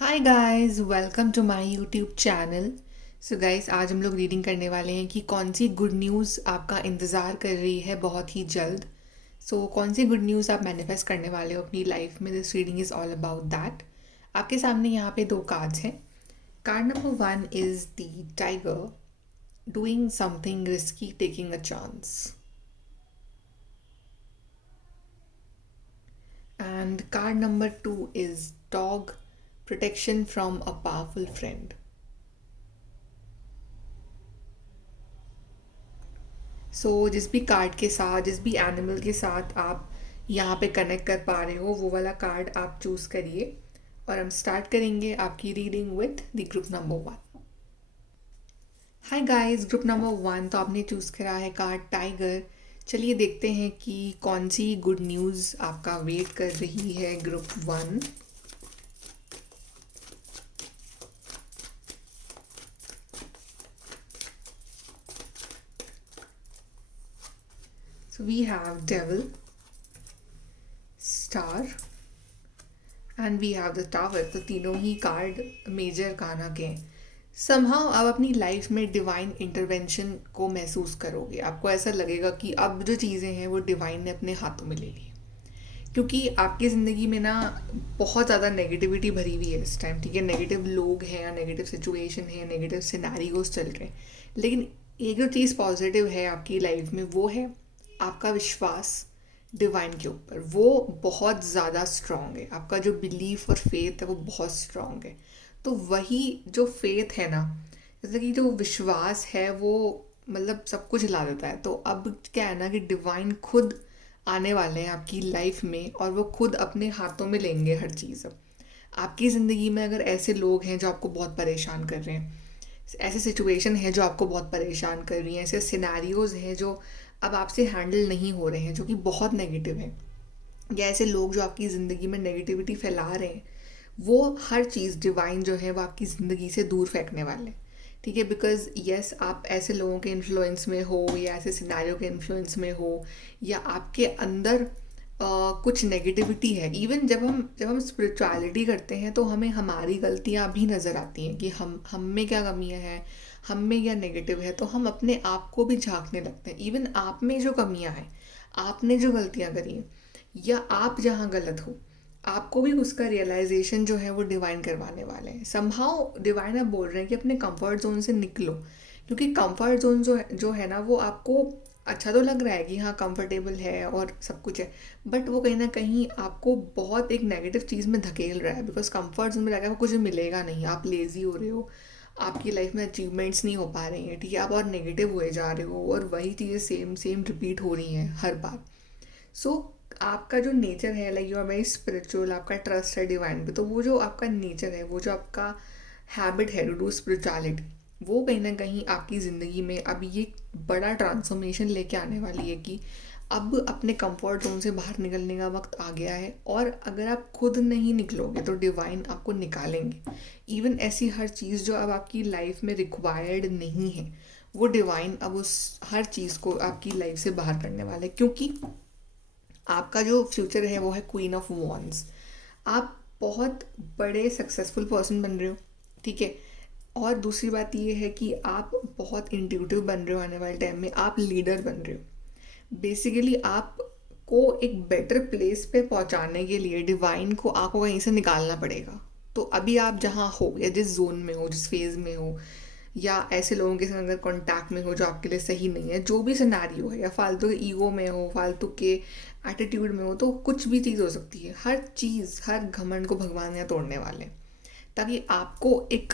Hi guys, welcome to my YouTube channel. So guys, आज हम लोग रीडिंग करने वाले हैं कि कौन सी गुड न्यूज़ आपका इंतज़ार कर रही है बहुत ही जल्द। कौन सी गुड न्यूज़ आप मैनिफेस्ट करने वाले हो अपनी लाइफ में। This reading is all about that. आपके सामने यहाँ पे दो कार्ड्स हैं। Card number one is the tiger doing something risky, taking a chance. And card number two is dog, protection from a powerful friend. जिस भी card के साथ, जिस भी एनिमल के साथ आप यहाँ पे कनेक्ट कर पा रहे हो, वो वाला कार्ड आप चूज़ करिए और हम स्टार्ट करेंगे आपकी reading with the group number one. Hi guys, group number one तो आपने चूज़ करा है कार्ड टाइगर। चलिए देखते हैं कि कौन सी गुड न्यूज़ आपका वेट कर रही है group one. We have devil, star and we have the tower. तो तीनों ही कार्ड मेजर गाना के हैं। समहाउ आप अपनी लाइफ में डिवाइन इंटरवेंशन को महसूस करोगे। आपको ऐसा लगेगा कि अब जो चीज़ें हैं वो डिवाइन ने अपने हाथों में ले ली, क्योंकि आपकी ज़िंदगी में ना बहुत ज़्यादा नेगेटिविटी भरी हुई है इस टाइम। ठीक है, नेगेटिव लोग हैं या नेगेटिव सिचुएशन है, नेगेटिव सिनेरियोज चल रहे हैं, लेकिन एक जो चीज़ पॉजिटिव है आपकी लाइफ में वो है आपका विश्वास डिवाइन के ऊपर। वो बहुत ज़्यादा स्ट्रॉन्ग है। आपका जो बिलीफ और फेथ है वो बहुत स्ट्रॉन्ग है। तो वही जो फेथ है ना, जैसे कि जो विश्वास है वो मतलब सब कुछ हिला देता है। तो अब क्या है ना कि डिवाइन खुद आने वाले हैं आपकी लाइफ में और वो खुद अपने हाथों में लेंगे हर चीज़। आपकी ज़िंदगी में अगर ऐसे लोग हैं जो आपको बहुत परेशान कर रहे हैं, ऐसे सिचुएशन है जो आपको बहुत परेशान कर रही हैं, ऐसे सिनेरियोज हैं जो अब आपसे हैंडल नहीं हो रहे हैं, जो कि बहुत नेगेटिव हैं, या ऐसे लोग जो आपकी ज़िंदगी में नेगेटिविटी फैला रहे हैं, वो हर चीज़ डिवाइन जो है वो आपकी ज़िंदगी से दूर फेंकने वाले हैं। ठीक है, बिकॉज यस, आप ऐसे लोगों के इन्फ्लुएंस में हो या ऐसे सिनेरियो के इन्फ्लुएंस में हो, या आपके अंदर कुछ नेगेटिविटी है। इवन जब हम स्पिरिचुअलिटी करते हैं तो हमें हमारी गलतियाँ भी नज़र आती हैं कि हम में क्या कमियाँ हैं, हम में क्या नेगेटिव है। तो हम अपने आप को भी झांकने लगते हैं। इवन आप में जो कमियाँ हैं, आपने जो गलतियाँ करी हैं, या आप जहाँ गलत हो, आपको भी उसका रियलाइजेशन जो है वो डिवाइन करवाने वाले हैं। समहाउ डिवाइन आप बोल रहे हैं कि अपने कंफर्ट जोन से निकलो, क्योंकि कंफर्ट जोन जो है ना, वो आपको अच्छा तो लग रहा है कि हाँ कंफर्टेबल है और सब कुछ है, बट वो कहीं ना कहीं आपको बहुत एक नेगेटिव चीज़ में धकेल रहा है। बिकॉज कंफर्ट जोन में रहकर कुछ मिलेगा नहीं, आप लेज़ी हो रहे हो, आपकी लाइफ में अचीवमेंट्स नहीं हो पा रही हैं। ठीक है, आप और नेगेटिव हुए जा रहे हो और वही चीज़ें सेम सेम रिपीट हो रही हैं हर बार। सो आपका जो नेचर है, like you are very spiritual, आपका ट्रस्ट है डिवाइन पे, तो वो जो आपका नेचर है, वो जो आपका हैबिट है टू डू स्पिरिचुअलिटी, वो कहीं ना कहीं आपकी ज़िंदगी में अब ये बड़ा ट्रांसफॉर्मेशन लेके आने वाली है कि अब अपने कंफर्ट जोन से बाहर निकलने का वक्त आ गया है। और अगर आप खुद नहीं निकलोगे तो डिवाइन आपको निकालेंगे। इवन ऐसी हर चीज़ जो अब आपकी लाइफ में रिक्वायर्ड नहीं है, वो डिवाइन अब उस हर चीज़ को आपकी लाइफ से बाहर करने वाले हैं, क्योंकि आपका जो फ्यूचर है वो है क्वीन ऑफ वॉन्ड्स। आप बहुत बड़े सक्सेसफुल पर्सन बन रहे हो। ठीक है, और दूसरी बात ये है कि आप बहुत इंट्यूटिव बन रहे हो। आने वाले टाइम में आप लीडर बन रहे हो। बेसिकली आपको एक बेटर प्लेस पे पहुंचाने के लिए डिवाइन को आपको कहीं से निकालना पड़ेगा। तो अभी आप जहाँ हो या जिस जोन में हो, जिस फेज़ में हो, या ऐसे लोगों के साथ अगर कांटेक्ट में हो जो आपके लिए सही नहीं है, जो भी सिनेरियो है, या फालतू के ईगो में हो, फालतू के एटीट्यूड में हो, तो कुछ भी चीज़ हो सकती है। हर चीज़, हर घमंड को भगवान यहाँ तोड़ने वाले हैं, ताकि आपको एक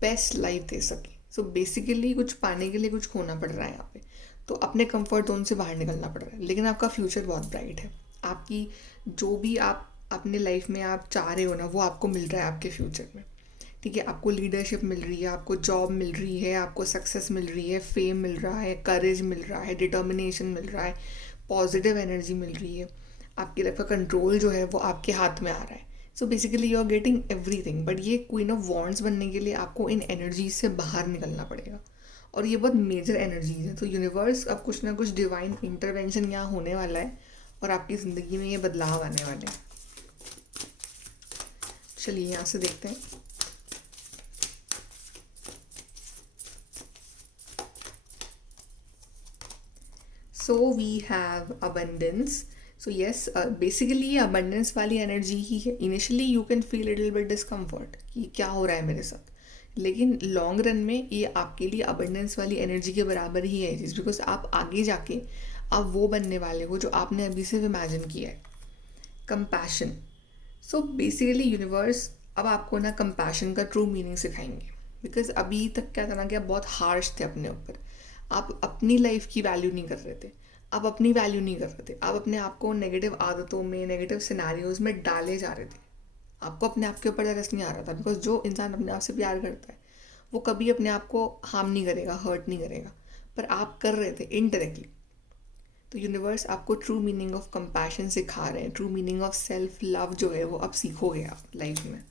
बेस्ट लाइफ दे सके। सो बेसिकली कुछ पाने के लिए कुछ खोना पड़ रहा है यहाँ पे, तो अपने कंफर्ट जोन से बाहर निकलना पड़ रहा है। लेकिन आपका फ्यूचर बहुत ब्राइट है। आपकी जो भी आप अपने लाइफ में आप चाह रहे हो ना, वो आपको मिल रहा है आपके फ्यूचर में। ठीक है, आपको लीडरशिप मिल रही है, आपको जॉब मिल रही है, आपको सक्सेस मिल रही है, फेम मिल रहा है, करेज मिल रहा है, डिटर्मिनेशन मिल रहा है, पॉजिटिव एनर्जी मिल रही है। आपकी लाइफ का कंट्रोल जो है वो आपके हाथ में आ रहा है। So basically you are getting everything. But ये क्वीन ऑफ वॉन्ड्स बनने के लिए आपको इन एनर्जीज से बाहर निकलना पड़ेगा, और ये बहुत मेजर एनर्जीज है। तो यूनिवर्स अब कुछ ना कुछ डिवाइन इंटरवेंशन यहाँ होने वाला है और आपकी ज़िंदगी में ये बदलाव आने वाले हैं। चलिए यहाँ से देखते हैं। So we have abundance. So yes, basically ये अबंडेंस वाली एनर्जी ही है। Initially you can feel little bit discomfort कि क्या हो रहा है मेरे साथ, लेकिन लॉन्ग रन में ये आपके लिए अबंडेंस वाली एनर्जी के बराबर ही है चीज़, बिकॉज आप आगे जाके आप वो बनने वाले हो जो आपने अभी से इमेजिन किया है। कंपैशन। सो बेसिकली यूनिवर्स अब आपको ना कंपैशन का ट्रू मीनिंग सिखाएंगे, बिकॉज अभी तक क्या था ना कि आप बहुत हार्श थे अपने ऊपर। आप अपनी लाइफ की वैल्यू नहीं कर रहे थे, आप अपनी वैल्यू नहीं कर रहे थे, आप अपने आप को नेगेटिव आदतों में, नेगेटिव सिनेरियोज में डाले जा रहे थे। आपको अपने आप के ऊपर तरस नहीं आ रहा था, बिकॉज जो इंसान अपने आप से प्यार करता है वो कभी अपने आप को हार्म नहीं करेगा, हर्ट नहीं करेगा, पर आप कर रहे थे इनडायरेक्टली। तो यूनिवर्स आपको ट्रू मीनिंग ऑफ कंपैशन सिखा रहे हैं। True meaning of self love जो है वो अब सीखोगे आप लाइफ में।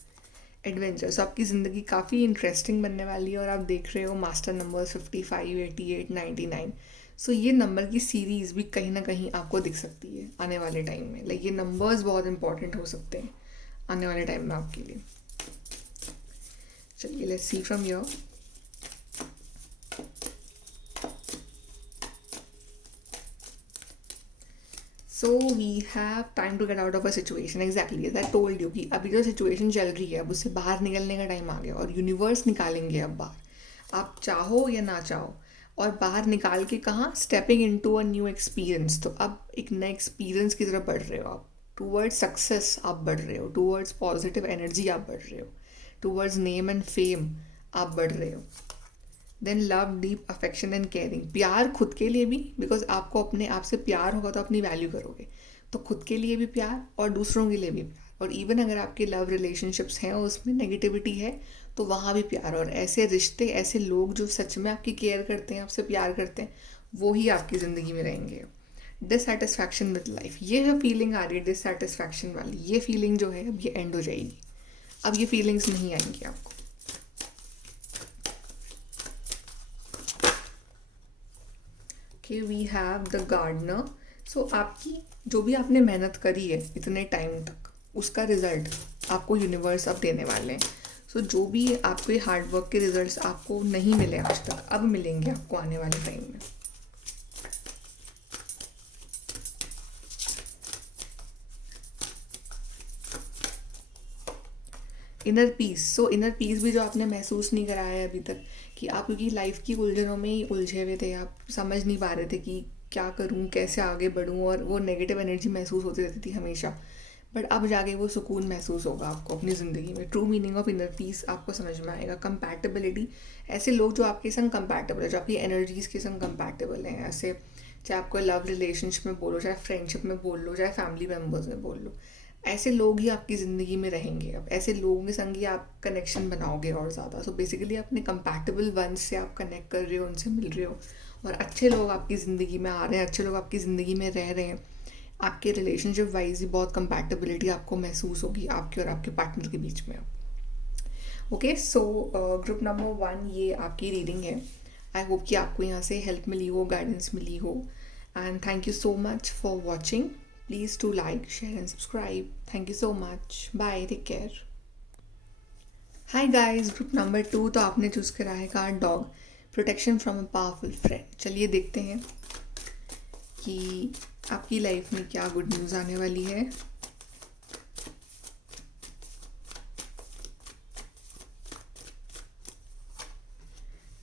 एडवेंचर। आपकी ज़िंदगी काफ़ी इंटरेस्टिंग बनने वाली है, और आप देख रहे हो मास्टर नंबर्स 55, 88, 99। सो ये नंबर की सीरीज़ भी कहीं ना कहीं आपको दिख सकती है आने वाले टाइम में। लाइक ये नंबर्स बहुत इंपॉर्टेंट हो सकते हैं आने वाले टाइम में आपके लिए। चलिए let's see from your. So we have time to get out of a situation. Exactly as I told you कि अभी जो सिचुएशन चल रही है अब उससे बाहर निकलने का टाइम आ गया, और यूनिवर्स निकालेंगे अब बाहर, आप चाहो या ना चाहो। और बाहर निकाल के कहाँ, stepping into a new experience. तो अब एक नए एक्सपीरियंस की तरफ बढ़ रहे हो आप, टूवर्ड्स सक्सेस आप बढ़ रहे हो, टूवर्ड्स पॉजिटिव एनर्जी आप बढ़ रहे हो, टूवर्ड्स नेम एंड फेम आप बढ़ रहे हो। Then love, deep affection and caring. प्यार खुद के लिए भी, बिकॉज आपको अपने आप से प्यार होगा तो अपनी वैल्यू करोगे, तो खुद के लिए भी प्यार और दूसरों के लिए भी प्यार। और इवन अगर आपके लव रिलेशनशिप्स हैं और उसमें नेगेटिविटी है तो वहाँ भी प्यार। और ऐसे रिश्ते, ऐसे लोग जो सच में आपकी केयर करते हैं, आपसे प्यार करते हैं, वो ही आपकी ज़िंदगी में रहेंगे। Dissatisfaction with life. ये जो फीलिंग आ रही है डिससेटिस्फैक्शन वाली, ये फीलिंग जो है अब ये एंड हो जाएगी। अब ये फीलिंग्स नहीं आएंगी आपको। कि वी हैव द गार्डनर। सो आपकी जो भी आपने मेहनत करी है इतने टाइम तक, उसका रिजल्ट आपको यूनिवर्स अब देने वाले हैं। सो जो भी आपके हार्डवर्क के रिजल्ट्स आपको नहीं मिले आज तक, अब मिलेंगे आपको आने वाले टाइम में। Inner peace. सो इनर पीस भी जो आपने महसूस नहीं कराया है अभी तक, कि आप क्योंकि लाइफ की उलझनों में ही उलझे हुए थे, आप समझ नहीं पा रहे थे कि क्या करूं, कैसे आगे बढ़ूं, और वो नेगेटिव एनर्जी महसूस होती रहती थी हमेशा। बट अब जाके वो सुकून महसूस होगा आपको अपनी ज़िंदगी में। True meaning of inner peace आपको समझ में आएगा। कंपैटिबिलिटी। ऐसे लोग जो आपके संग कंपैटिबल है, जो आपकी एनर्जीज़ के संग कंपैटिबल हैं, ऐसे चाहे आपको लव रिलेशनशिप में बोलो, चाहे फ्रेंडशिप में बोल लो, चाहे फैमिली मेम्बर्स में बोल लो, ऐसे लोग ही आपकी ज़िंदगी में रहेंगे। अब ऐसे लोगों के संग ही आप कनेक्शन बनाओगे और ज़्यादा। सो बेसिकली अपने कंपैटिबल वंस से आप कनेक्ट कर रहे हो, उनसे मिल रहे हो, और अच्छे लोग आपकी ज़िंदगी में आ रहे हैं, अच्छे लोग आपकी ज़िंदगी में रह रहे हैं। आपके रिलेशनशिप वाइज ही बहुत कंपैटिबिलिटी आपको महसूस होगी आपके और आपके पार्टनर के बीच में। ओके, सो ग्रुप नंबर 1 ये आपकी रीडिंग है। आई होप कि आपको यहाँ से हेल्प मिली हो, गाइडेंस मिली हो, and thank you so much for watching. Please do like, share and subscribe. Thank you so much. Bye. Take care. Hi guys, group number 2 तो आपने चूज़ करा है card dog, protection from a powerful friend. चलिए देखते हैं कि आपकी life में क्या गुड न्यूज़ आने वाली है।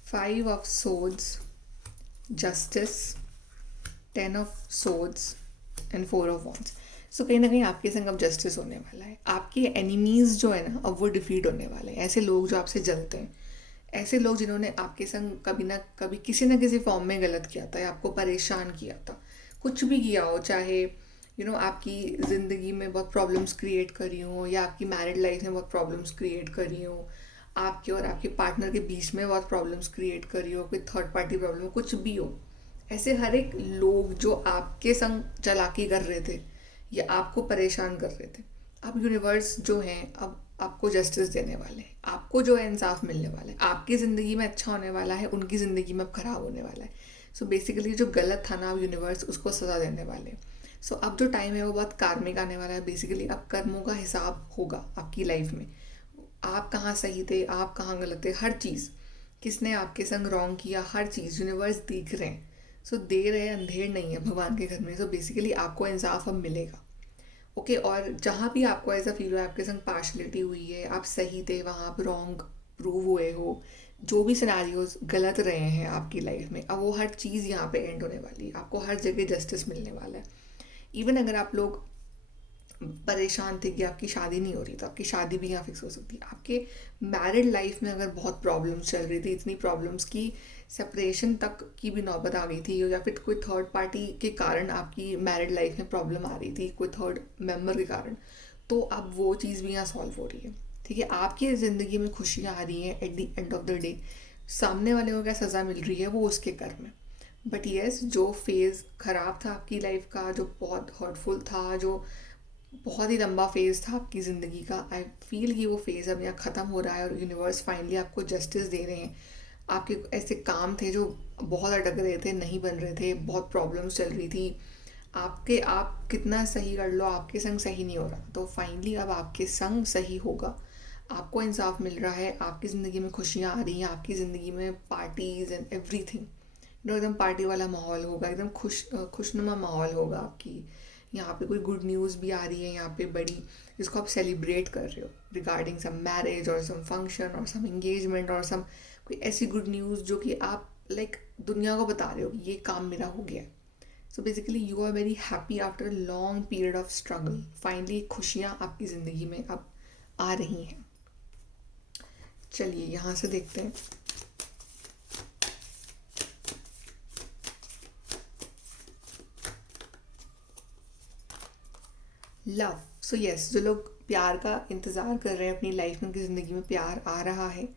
Five of swords, justice, 10 of swords and 4 of wands. So कहीं ना कहीं आपके संग अब जस्टिस होने वाला है। आपके एनिमीज़ जो है ना अब वो डिफीट होने वाले हैं। ऐसे लोग जो आपसे जलते हैं, ऐसे लोग जिन्होंने आपके संग कभी ना कभी किसी ना किसी फॉर्म में गलत किया था, या आपको परेशान किया था, कुछ भी किया हो, चाहे आपकी ज़िंदगी में बहुत प्रॉब्लम्स क्रिएट करी हो, या आपकी मैरिड लाइफ में बहुत प्रॉब्लम्स क्रिएट करी हो, आपके और आपके पार्टनर के बीच में बहुत प्रॉब्लम्स क्रिएट करी हो, कोई थर्ड पार्टी प्रॉब्लम, कुछ भी हो। ऐसे हर एक लोग जो आपके संग चालाकी कर रहे थे या आपको परेशान कर रहे थे, अब यूनिवर्स जो हैं अब आपको जस्टिस देने वाले हैं। आपको जो है इंसाफ मिलने वाला है, आपकी ज़िंदगी में अच्छा होने वाला है, उनकी ज़िंदगी में अब ख़राब होने वाला है। सो बेसिकली जो गलत था ना, अब यूनिवर्स उसको सज़ा देने वाले हैं। सो अब जो टाइम है वो बहुत कार्मिक आने वाला है। बेसिकली अब कर्मों का हिसाब होगा आपकी लाइफ में। आप कहाँ सही थे, आप कहाँ गलत थे, हर चीज़, किसने आपके संग रॉन्ग किया, हर चीज़ यूनिवर्स देख रहे हैं। सो देर है अंधेर नहीं है भगवान के घर में। सो बेसिकली आपको इंसाफ अब मिलेगा। ओके, और जहाँ भी आपको ऐसा फील हो आपके संग पार्शलिटी हुई है, आप सही थे वहाँ आप रॉन्ग प्रूव हुए हो, जो भी सिनारियोज गलत रहे हैं आपकी लाइफ में, अब वो हर चीज़ यहाँ पे एंड होने वाली है। आपको हर जगह जस्टिस मिलने वाला है। इवन अगर आप लोग परेशान थे कि आपकी शादी नहीं हो रही तो आपकी शादी भी यहाँ फिक्स हो सकती है। आपके मैरिड लाइफ में अगर बहुत प्रॉब्लम्स चल रही थी, इतनी प्रॉब्लम्स की सेपरेशन तक की भी नौबत आ गई थी, या फिर कोई थर्ड पार्टी के कारण आपकी मैरिड लाइफ में प्रॉब्लम आ रही थी, कोई थर्ड मेंबर के कारण, तो अब वो चीज़ भी यहाँ सॉल्व हो रही है। ठीक है, आपकी ज़िंदगी में खुशियाँ आ रही हैं at the end of the day. सामने वाले को क्या सज़ा मिल रही है वो उसके कर्म है। बट येस, जो फेज़ ख़राब था आपकी लाइफ का, जो बहुत हर्टफुल था, जो बहुत ही लंबा फेज़ था आपकी ज़िंदगी का, आई फील कि वो फेज़ अब यहाँ ख़त्म हो रहा है और यूनिवर्स फाइनली आपको जस्टिस दे रहे हैं। आपके ऐसे काम थे जो बहुत अटक रहे थे, नहीं बन रहे थे, बहुत प्रॉब्लम्स चल रही थी, आपके आप कितना सही कर लो आपके संग सही नहीं हो रहा, तो फाइनली अब आपके संग सही होगा। आपको इंसाफ मिल रहा है, आपकी ज़िंदगी में खुशियाँ आ रही हैं, आपकी ज़िंदगी में पार्टीज़ एंड एवरीथिंग, एकदम पार्टी वाला माहौल होगा, एकदम खुशनुमा माहौल होगा आपकी। यहाँ पे कोई गुड न्यूज़ भी आ रही है यहाँ पे बड़ी, जिसको आप सेलिब्रेट कर रहे हो रिगार्डिंग सम मैरिज और सम फंक्शन और सम एंगेजमेंट और सम कोई ऐसी गुड न्यूज़ जो कि आप लाइक दुनिया को बता रहे हो कि ये काम मेरा हो गया। So basically you are very happy after a long period of struggle. Finally खुशियाँ आपकी ज़िंदगी में अब आ रही हैं। चलिए यहाँ से देखते हैं। लव, सो यस, जो लोग प्यार का इंतज़ार कर रहे हैं अपनी लाइफ में, उनकी ज़िंदगी में प्यार आ रहा है।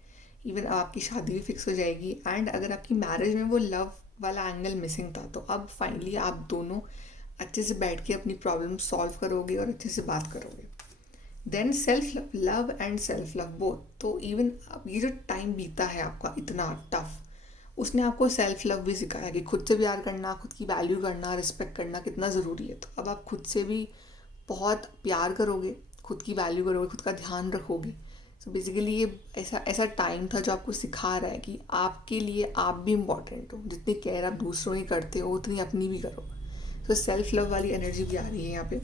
इवन आपकी शादी भी फिक्स हो जाएगी। एंड अगर आपकी मैरिज में वो लव वाला एंगल मिसिंग था तो अब फाइनली आप दोनों अच्छे से बैठ के अपनी प्रॉब्लम सॉल्व करोगे और अच्छे से बात करोगे। Then self love, love and self love both. तो इवन अब ये जो टाइम बीता है आपका इतना टफ, उसने आपको सेल्फ लव भी सिखाया कि खुद से प्यार करना, खुद की वैल्यू करना, रिस्पेक्ट करना कितना ज़रूरी है। तो अब आप खुद से भी बहुत प्यार करोगे, खुद की वैल्यू करोगे, खुद का ध्यान रखोगे। सो बेसिकली ये ऐसा ऐसा टाइम था जो आपको सिखा रहा है कि आपके लिए आप भी इम्पॉर्टेंट हो। जितनी केयर आप दूसरों की करते हो उतनी अपनी भी करो। सो सेल्फ लव वाली एनर्जी भी आ रही है यहाँ पे।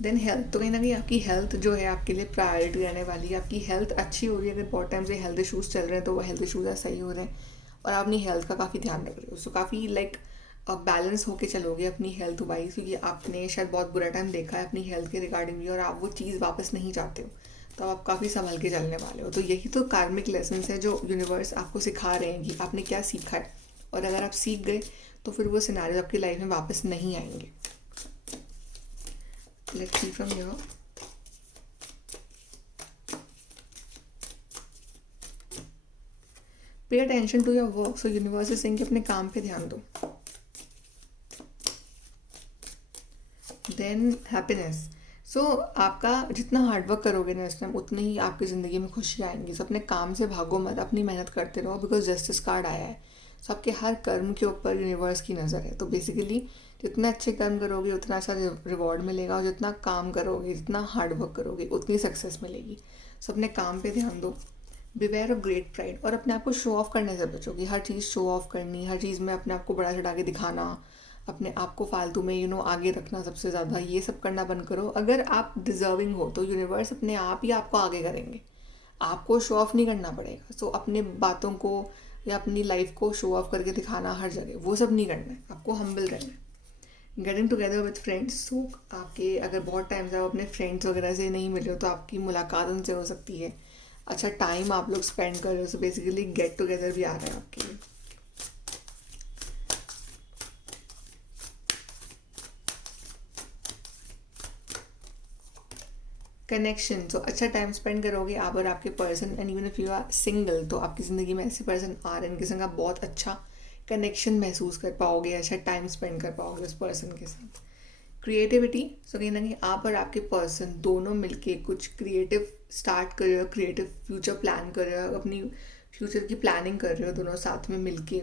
देन हेल्थ, तो कहीं ना कहीं आपकी हेल्थ जो है आपके लिए प्रायोरिटी रहने वाली है। आपकी हेल्थ अच्छी हो रही है। अगर बहुत टाइम से हेल्थ इशूज़ चल रहे हैं तो वो हेल्थ इशूज़ सही हो रहे हैं और आप अपनी हेल्थ का काफ़ी ध्यान रख रहे हो। सो काफ़ी लाइक बैलेंस होके चलोगे अपनी हेल्थ वाइज, क्योंकि आपने शायद बहुत बुरा टाइम देखा है अपनी हेल्थ के रिगार्डिंग भी और आप वो चीज़ वापस नहीं चाहते हो, तो आप काफ़ी संभल के चलने वाले हो। तो यही तो कार्मिक लेसन्स है जो यूनिवर्स आपको सिखा रहे हैं कि आपने क्या सीखा है, और अगर आप सीख गए तो फिर वो सिनेरियो आपकी लाइफ में वापस नहीं आएंगे। Let's see from your pay attention to your work. So universe is saying कि अपने काम पे ध्यान दो। देन हैप्पीनेस, सो आपका जितना हार्डवर्क करोगे ना इस टाइम, उतनी ही आपकी ज़िंदगी में खुशियाँ आएंगी। सो अपने काम से भागो मत, अपनी मेहनत करते रहो, बिकॉज जस्टिस कार्ड आया है। सो आपके हर कर्म के ऊपर यूनिवर्स की नज़र है। तो बेसिकली जितने अच्छे कर्म करोगे उतना अच्छा रिवॉर्ड मिलेगा, और जितना काम करोगे, जितना हार्डवर्क करोगे, उतनी सक्सेस मिलेगी। सो अपने काम पे ध्यान दो। बिवेयर ऑफ ग्रेट प्राइड, और अपने आप को शो ऑफ करने से बचो कि हर चीज़ शो ऑफ करनी, हर चीज़ में अपने आप को बड़ा चढ़ा के दिखाना, अपने आप को फालतू में आगे रखना सबसे ज़्यादा, ये सब करना बंद करो। अगर आप डिज़र्विंग हो तो यूनिवर्स अपने आप ही आपको आगे करेंगे, आपको शो ऑफ नहीं करना पड़ेगा। सो अपने बातों को या अपनी लाइफ को शो ऑफ करके दिखाना हर जगह, वो सब नहीं करना है। आपको हम्बल रहना है। गेटिंग टुगेदर विद फ्रेंड्स, सो आपके अगर बहुत टाइम से आप अपने फ्रेंड्स वगैरह से नहीं मिले हो तो आपकी मुलाकात उनसे हो सकती है। अच्छा टाइम आप लोग स्पेंड कर रहे हो। सो बेसिकली गेट टुगेदर भी आ रहा है आपके लिए। कनेक्शन, तो अच्छा टाइम स्पेंड करोगे आप और आपके person. And even if you are single तो आपकी ज़िंदगी में ऐसे पर्सन आ रहे हैं जिनके संग आप बहुत अच्छा कनेक्शन महसूस कर पाओगे, अच्छा टाइम स्पेंड कर पाओगे उस पर्सन के साथ। क्रिएटिविटी, सो कहीं ना कहीं आप और आपके पर्सन दोनों मिलके कुछ क्रिएटिव स्टार्ट कर रहे हो, क्रिएटिव फ्यूचर प्लान कर रहे हो, अपनी फ्यूचर की प्लानिंग कर रहे हो दोनों साथ में मिलके।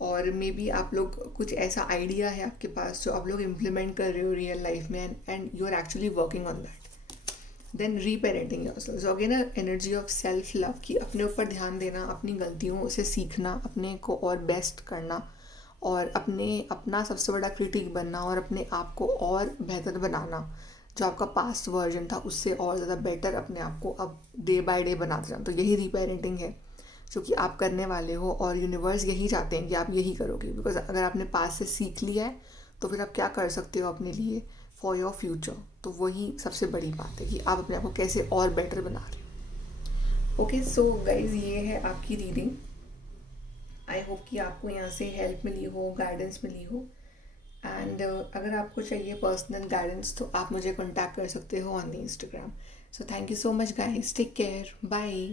और मे बी आप लोग कुछ ऐसा आइडिया है आपके पास जो आप लोग इम्प्लीमेंट कर रहे हो रियल लाइफ में, and you are actually working on that, then reparenting yourself. So again energy of self love, कि अपने ऊपर ध्यान देना, अपनी गलतियों से सीखना, अपने को और बेस्ट करना, और अपना सबसे बड़ा क्रिटिक बनना, और अपने आप को और बेहतर बनाना, जो आपका पास्ट वर्जन था उससे और ज़्यादा बेटर अपने आप को अब डे बाय डे बनाते जाना। तो यही रीपेरेंटिंग है जो कि आप करने वाले हो, और यूनिवर्स यही चाहते हैं कि आप यही करोगे, बिकॉज अगर आपने पास्ट से सीख लिया है तो फिर आप क्या कर सकते हो अपने लिए फॉर योर फ्यूचर। तो वही सबसे बड़ी बात है कि आप अपने आप को कैसे और बेटर बना रहे हो। ओके, सो गाइज, ये है आपकी रीडिंग। आई होप कि आपको यहाँ से हेल्प मिली हो, गाइडेंस मिली हो। एंड अगर आपको चाहिए पर्सनल गाइडेंस तो आप मुझे कॉन्टैक्ट कर सकते हो on the Instagram. So thank you so much guys, take care, bye.